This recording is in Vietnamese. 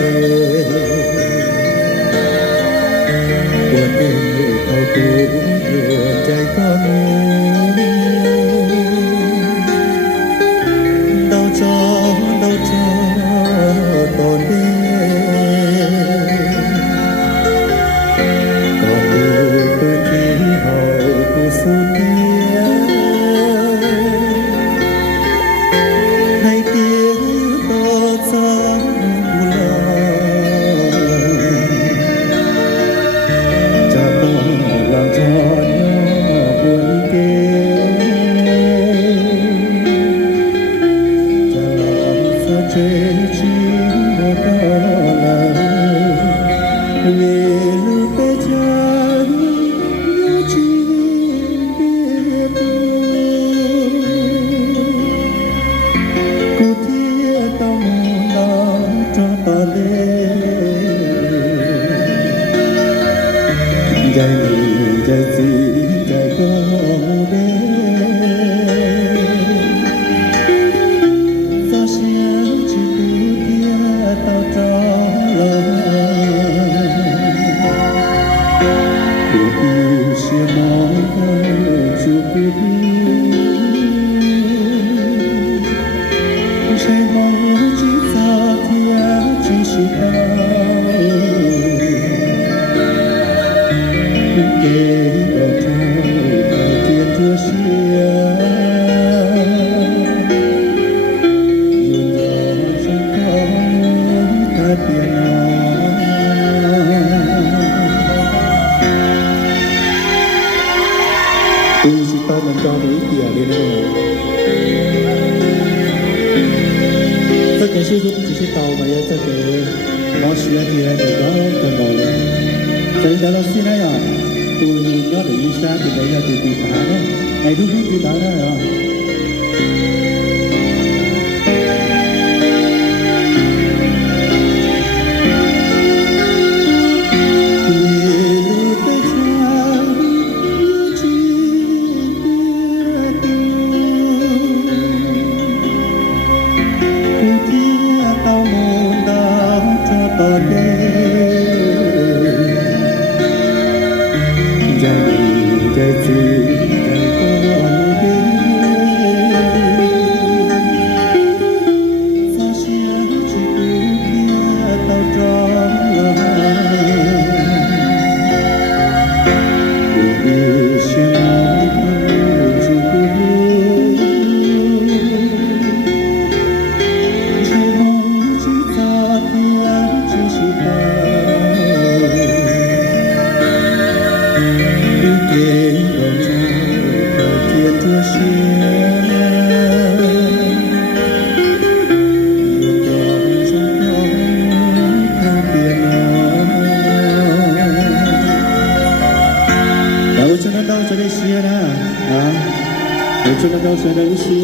trời buồn để thao cũng vừa trái con đau cho còn đêm còn đưa từ khi hậu của xuân hay tiếng to gió Hãy subscribe cho kênh mình cho mấy kia đi nữa. Tất cả sử dụng chỉ tàu mà tất cả mọi sự thì đều có cần đầu. Vậy đó là xin này à, tôi nhớ được ý sáng thì bây giờ thì bị phá đó, ngày đúng bị phá đó à. Cho nó đâu cho đây xia nè, cho nó đâu cho đây xia.